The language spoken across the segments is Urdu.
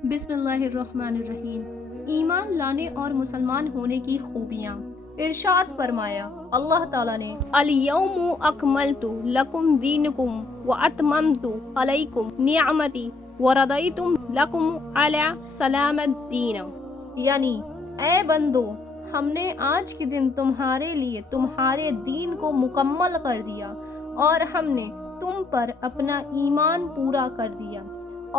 بسم اللہ الرحمن الرحیم۔ ایمان لانے اور مسلمان ہونے کی خوبیاں۔ ارشاد فرمایا اللہ تعالیٰ نے، الیوم اکملت لکم دینکم واتممت علیکم نعمتی ورضیت لکم علی سلام الدین، یعنی اے بندو، ہم نے آج کے دن تمہارے لیے تمہارے دین کو مکمل کر دیا اور ہم نے تم پر اپنا ایمان پورا کر دیا،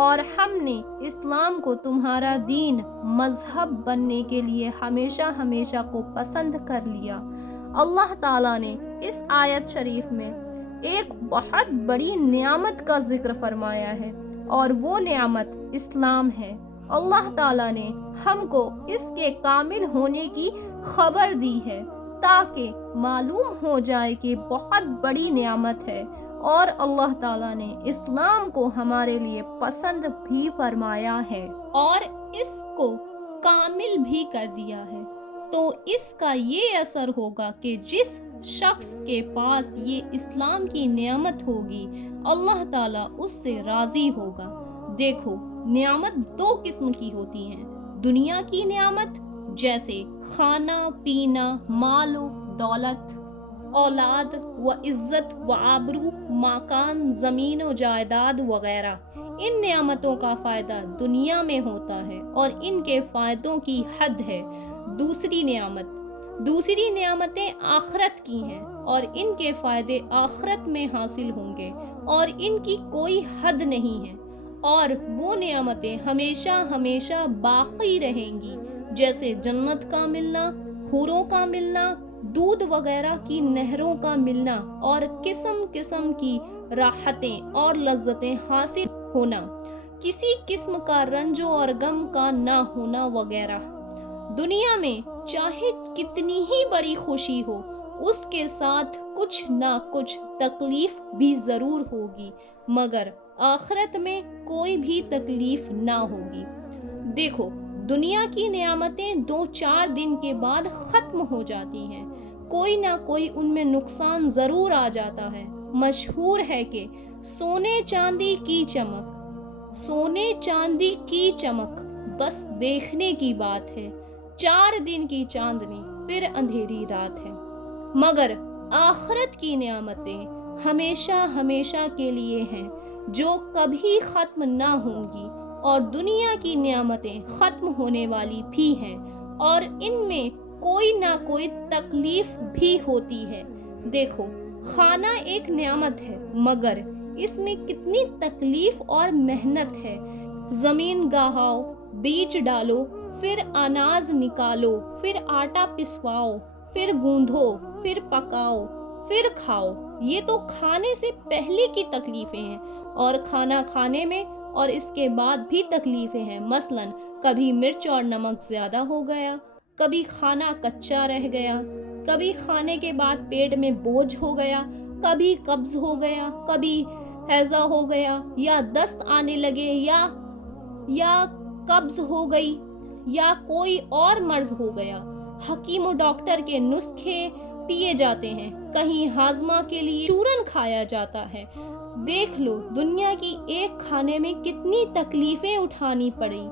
اور ہم نے اسلام کو تمہارا دین مذہب بننے کے لیے ہمیشہ ہمیشہ کو پسند کر لیا۔ اللہ تعالیٰ نے اس آیت شریف میں ایک بہت بڑی نعمت کا ذکر فرمایا ہے، اور وہ نعمت اسلام ہے۔ اللہ تعالیٰ نے ہم کو اس کے کامل ہونے کی خبر دی ہے تاکہ معلوم ہو جائے کہ بہت بڑی نعمت ہے، اور اللہ تعالیٰ نے اسلام کو ہمارے لیے پسند بھی فرمایا ہے اور اس کو کامل بھی کر دیا ہے۔ تو اس کا یہ اثر ہوگا کہ جس شخص کے پاس یہ اسلام کی نعمت ہوگی، اللہ تعالیٰ اس سے راضی ہوگا۔ دیکھو، نعمت دو قسم کی ہوتی ہیں۔ دنیا کی نعمت جیسے کھانا پینا، مال و دولت، اولاد و عزت و آبرو، مکان، زمین و جائیداد وغیرہ، ان نعمتوں کا فائدہ دنیا میں ہوتا ہے اور ان کے فائدوں کی حد ہے۔ دوسری نعمتیں آخرت کی ہیں اور ان کے فائدے آخرت میں حاصل ہوں گے اور ان کی کوئی حد نہیں ہے، اور وہ نعمتیں ہمیشہ ہمیشہ باقی رہیں گی، جیسے جنت کا ملنا، حوروں کا ملنا، دودھ وغیرہ کی نہروں کا ملنا، اور قسم قسم کی راحتیں اور لذتیں حاصل ہونا، کسی قسم کا رنج اور غم کا نہ ہونا وغیرہ۔ دنیا میں چاہے کتنی ہی بڑی خوشی ہو، اس کے ساتھ کچھ نہ کچھ تکلیف بھی ضرور ہوگی، مگر آخرت میں کوئی بھی تکلیف نہ ہوگی۔ دیکھو، دنیا کی نعمتیں 2-4 دن کے بعد ختم ہو جاتی ہیں، کوئی نہ کوئی ان میں نقصان ضرور آ جاتا ہے۔ مشہور ہے کہ سونے چاندی کی چمک بس دیکھنے کی بات ہے، 4 دن کی چاندنی پھر اندھیری رات ہے، مگر آخرت کی نعمتیں ہمیشہ ہمیشہ کے لیے ہیں، جو کبھی ختم نہ ہوں گی، اور دنیا کی نعمتیں ختم ہونے والی بھی ہیں اور ان میں کوئی نہ کوئی تکلیف بھی ہوتی ہے۔ دیکھو، کھانا ایک نعمت ہے، مگر اس میں کتنی تکلیف اور محنت ہے۔ زمین گہاؤ، بیج ڈالو، پھر اناج نکالو، پھر آٹا پسواؤ، پھر گوندھو، پھر پکاؤ، پھر کھاؤ۔ یہ تو کھانے سے پہلے کی تکلیفیں ہیں، اور کھانا کھانے میں اور اس کے بعد بھی تکلیفیں ہیں۔ مثلاً کبھی مرچ اور نمک زیادہ ہو گیا، کبھی کھانا کچا رہ گیا، کبھی کھانے کے بعد پیٹ میں بوجھ ہو گیا، کبھی قبض ہو گیا، کبھی ہیضہ ہو گیا، یا دست آنے لگے، یا قبض ہو گئی، یا کوئی اور مرض ہو گیا۔ حکیم و ڈاکٹر کے نسخے پیے جاتے ہیں، کہیں ہاضمہ کے لیے چورن کھایا جاتا ہے۔ دیکھ لو، دنیا کی ایک کھانے میں کتنی تکلیفیں اٹھانی پڑی۔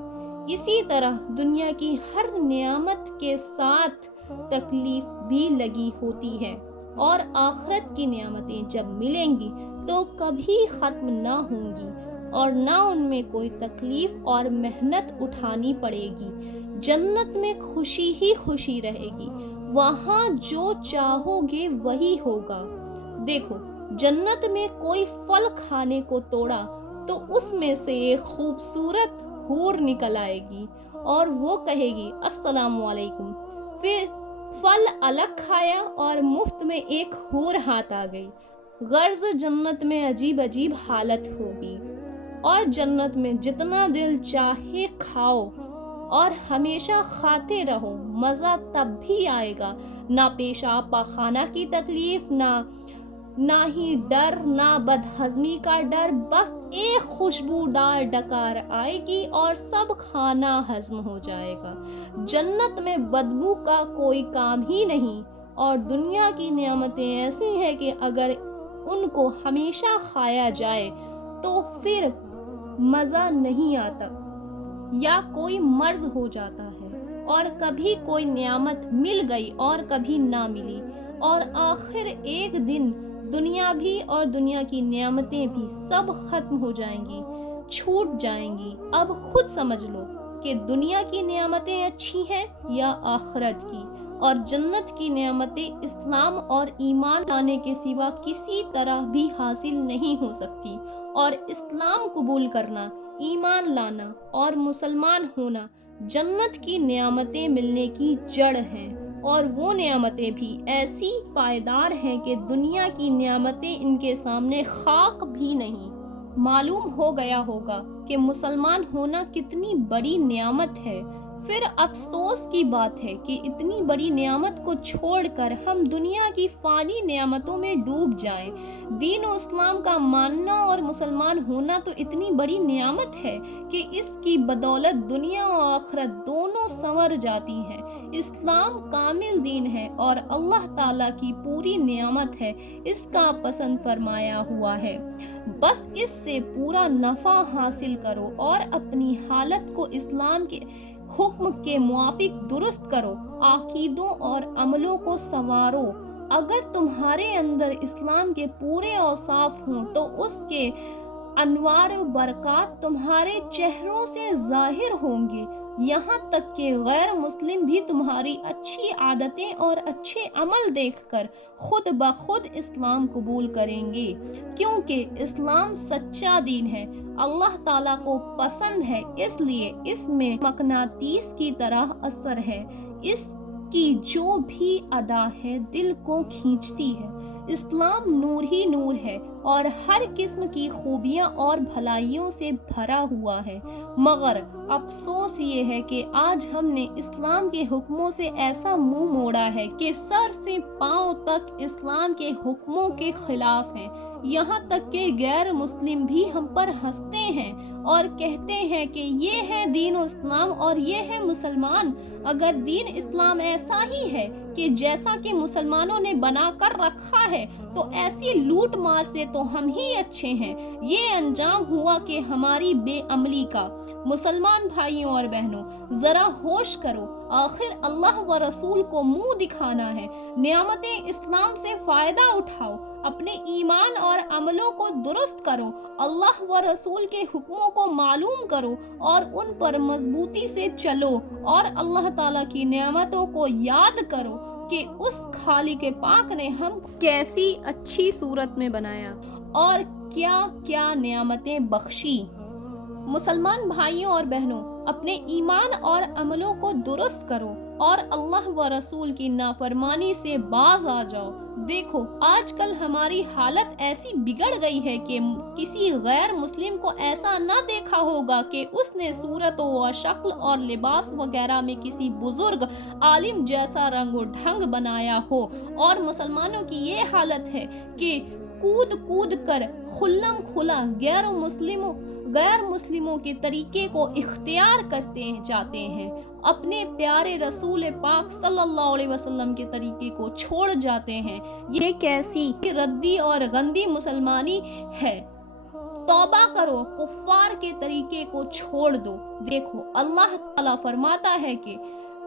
اسی طرح دنیا کی ہر نعمت کے ساتھ تکلیف بھی لگی ہوتی ہے، اور آخرت کی نعمتیں جب ملیں گی تو کبھی ختم نہ ہوں گی، اور نہ ان میں کوئی تکلیف اور محنت اٹھانی پڑے گی۔ جنت میں خوشی ہی خوشی رہے گی، وہاں جو چاہو گے وہی ہوگا۔ دیکھو، جنت میں کوئی پھل کھانے کو توڑا تو اس میں سے ایک خوبصورت حور نکل آئے گی اور وہ کہے گی السلام علیکم، پھر پھل الگ کھایا اور مفت میں ایک حور ہاتھ آ گئی۔ غرض جنت میں عجیب عجیب حالت ہوگی، اور جنت میں جتنا دل چاہے کھاؤ اور ہمیشہ کھاتے رہو، مزہ تب بھی آئے گا۔ نہ پیشاب پاخانہ کی تکلیف، نہ ہی ڈر، نہ بدہضمی کا ڈر، بس ایک خوشبودار ڈکار آئے گی اور سب کھانا ہضم ہو جائے گا۔ جنت میں بدبو کا کوئی کام ہی نہیں، اور دنیا کی نعمتیں ایسی ہیں کہ اگر ان کو ہمیشہ کھایا جائے تو پھر مزہ نہیں آتا۔ یا کوئی مرض ہو جاتا ہے، اور کبھی کوئی نعمت مل گئی اور کبھی نہ ملی، اور آخر ایک دن دنیا بھی اور دنیا کی نعمتیں بھی سب ختم ہو جائیں گی، چھوٹ جائیں گی۔ اب خود سمجھ لو کہ دنیا کی نعمتیں اچھی ہیں یا آخرت کی، اور جنت کی نعمتیں اسلام اور ایمان لانے کے سوا کسی طرح بھی حاصل نہیں ہو سکتی۔ اور اسلام قبول کرنا، ایمان لانا اور مسلمان ہونا جنت کی نعمتیں ملنے کی جڑ ہیں، اور وہ نعمتیں بھی ایسی پائیدار ہیں کہ دنیا کی نعمتیں ان کے سامنے خاک بھی نہیں۔ معلوم ہو گیا ہوگا کہ مسلمان ہونا کتنی بڑی نعمت ہے۔ پھر افسوس کی بات ہے کہ اتنی بڑی نعمت کو چھوڑ کر ہم دنیا کی فانی نعمتوں میں ڈوب جائیں۔ دین و اسلام کا ماننا اور مسلمان ہونا تو اتنی بڑی نعمت ہے کہ اس کی بدولت دنیا و آخرت دونوں سنور جاتی ہیں۔ اسلام کامل دین ہے اور اللہ تعالیٰ کی پوری نعمت ہے، اس کا پسند فرمایا ہوا ہے۔ بس اس سے پورا نفع حاصل کرو اور اپنی حالت کو اسلام کے حکم کے موافق درست کرو، عقیدوں اور عملوں کو سنوارو۔ اگر تمہارے اندر اسلام کے پورے اوصاف ہوں تو اس کے انوار و برکات تمہارے چہروں سے ظاہر ہوں گے، یہاں تک کہ غیر مسلم بھی تمہاری اچھی عادتیں اور اچھے عمل دیکھ کر خود بخود اسلام قبول کریں گے، کیونکہ اسلام سچا دین ہے، اللہ تعالیٰ کو پسند ہے، اس لیے اس میں مقناطیس کی طرح اثر ہے، اس کی جو بھی ادا ہے دل کو کھینچتی ہے۔ اسلام نور ہی نور ہے اور ہر قسم کی خوبیاں اور بھلائیوں سے بھرا ہوا ہے، مگر افسوس یہ ہے کہ آج ہم نے اسلام کے حکموں سے ایسا منہ موڑا ہے کہ سر سے پاؤں تک اسلام کے حکموں کے خلاف ہیں، یہاں تک کہ غیر مسلم بھی ہم پر ہنستے ہیں اور کہتے ہیں کہ یہ ہے دین و اسلام اور یہ ہے مسلمان۔ اگر دین اسلام ایسا ہی ہے کہ جیسا کہ مسلمانوں نے بنا کر رکھا ہے تو ایسی لوٹ مار سے تو ہم ہی اچھے ہیں۔ یہ انجام ہوا کہ ہماری بے عملی کا۔ مسلمان بھائیوں اور بہنوں، ذرا ہوش کرو، آخر اللہ و رسول کو منہ دکھانا ہے۔ نعمتیں اسلام سے فائدہ اٹھاؤ، اپنے ایمان اور عملوں کو درست کرو، اللہ و رسول کے حکموں کو معلوم کرو اور ان پر مضبوطی سے چلو، اور اللہ تعالیٰ کی نعمتوں کو یاد کرو کہ اس خالق پاک نے ہم کیسی اچھی صورت میں بنایا اور کیا کیا نعمتیں بخشی۔ مسلمان بھائیوں اور بہنوں، اپنے ایمان اور عملوں کو درست کرو اور اللہ و رسول کی نافرمانی سے باز آ جاؤ۔ دیکھو آج کل ہماری حالت ایسی بگڑ گئی ہے کہ کسی غیر مسلم کو ایسا نہ دیکھا ہوگا کہ اس نے صورت و شکل اور لباس وغیرہ میں کسی بزرگ عالم جیسا رنگ و ڈھنگ بنایا ہو، اور مسلمانوں کی یہ حالت ہے کہ کود کود کر خلم کھلا غیر مسلموں کے طریقے کو اختیار کرتے جاتے ہیں، اپنے پیارے رسول پاک صلی اللہ علیہ وسلم کے طریقے کو چھوڑ جاتے ہیں۔ یہ کیسی ردی اور گندی مسلمانی ہے؟ توبہ کرو، کفار کے طریقے کو چھوڑ دو۔ دیکھو اللہ تعالیٰ فرماتا ہے کہ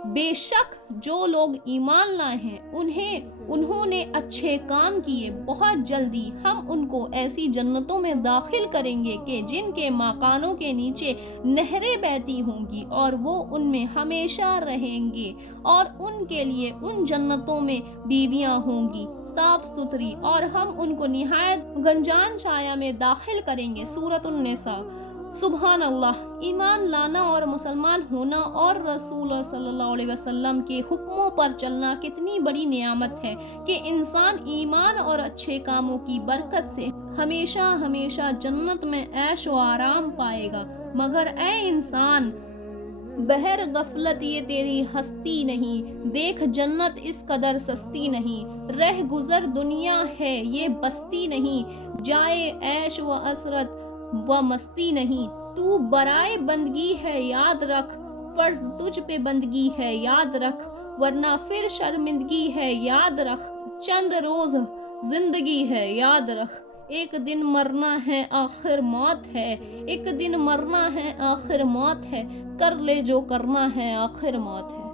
بے شک جو لوگ ایمان لائے ہیں انہوں نے اچھے کام کیے، بہت جلدی ہم ان کو ایسی جنتوں میں داخل کریں گے کہ جن کے مکانوں کے نیچے نہریں بہتی ہوں گی اور وہ ان میں ہمیشہ رہیں گے، اور ان کے لیے ان جنتوں میں بیویاں ہوں گی صاف ستھری، اور ہم ان کو نہایت گنجان چھایا میں داخل کریں گے۔ سورۃ النساء۔ سبحان اللہ، ایمان لانا اور مسلمان ہونا اور رسول صلی اللہ علیہ وسلم کے حکموں پر چلنا کتنی بڑی نعمت ہے کہ انسان ایمان اور اچھے کاموں کی برکت سے ہمیشہ ہمیشہ جنت میں عیش و آرام پائے گا۔ مگر اے انسان، بہر غفلت یہ تیری ہستی نہیں، دیکھ جنت اس قدر سستی نہیں، رہ گزر دنیا ہے یہ بستی نہیں، جائے عیش و عسرت و مستی نہیں، تو برائے بندگی ہے یاد رکھ، فرض تجھ پہ بندگی ہے یاد رکھ، ورنہ پھر شرمندگی ہے یاد رکھ، چند روز زندگی ہے یاد رکھ، ایک دن مرنا ہے آخر موت ہے، ایک دن مرنا ہے آخر موت ہے، کر لے جو کرنا ہے آخر موت ہے۔